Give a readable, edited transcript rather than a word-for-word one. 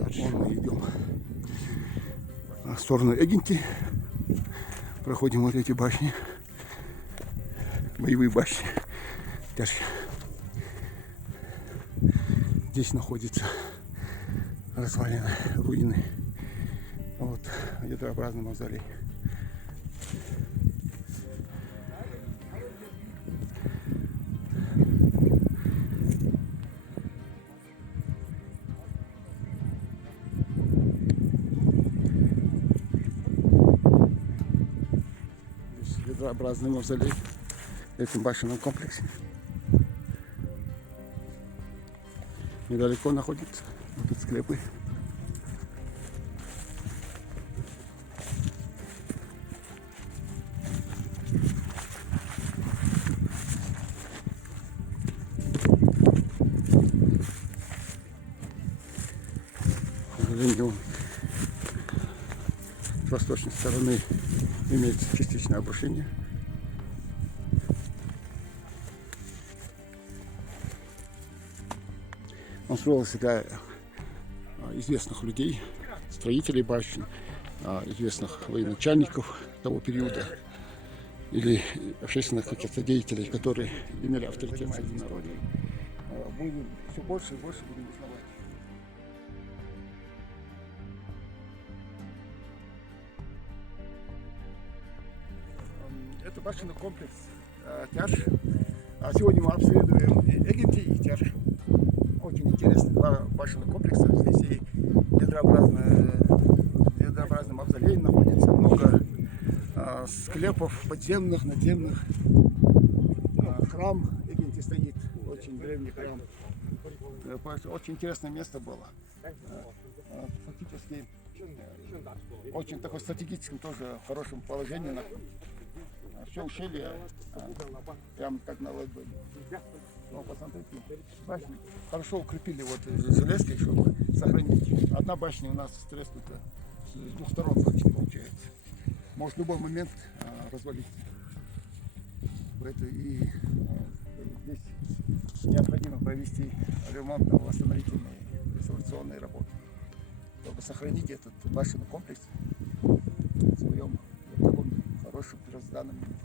Дальше мы идем в сторону Эгинти. Проходим вот эти башни. Боевые башни. Дальше. Здесь находятся развалины, руины. Вот ядрообразный мавзолей. Здесь ядрообразный мавзолей в этом башенном комплексе. Недалеко находятся вот тут склепы. С восточной стороны имеется частичное обрушение. Он строился для известных людей, строителей башен, известных военачальников того периода или общественных каких-то деятелей, которые имели авторитет среди народа. Будем все больше и больше будем узнавать. Это башенный комплекс Тяж. Сегодня мы обследуем Эгинти и Тяж. Очень интересные два башенных комплекса. Здесь и ядрообразный мавзолей находится, много склепов подземных, надземных. Храм Эгинти стоит, очень древний храм. Очень интересное место было. Фактически очень такой стратегическим тоже хорошем положении. Все ущелье прям как на ладони. Но посмотрите, башни хорошо укрепили вот железкой, чтобы сохранить. Одна башня у нас треснута с двух сторон получается. Может в любой момент развалиться. И здесь необходимо провести ремонтно-восстановительные реставрационные работы, чтобы сохранить этот башенный комплекс в своем таком хорошем первозданном виде.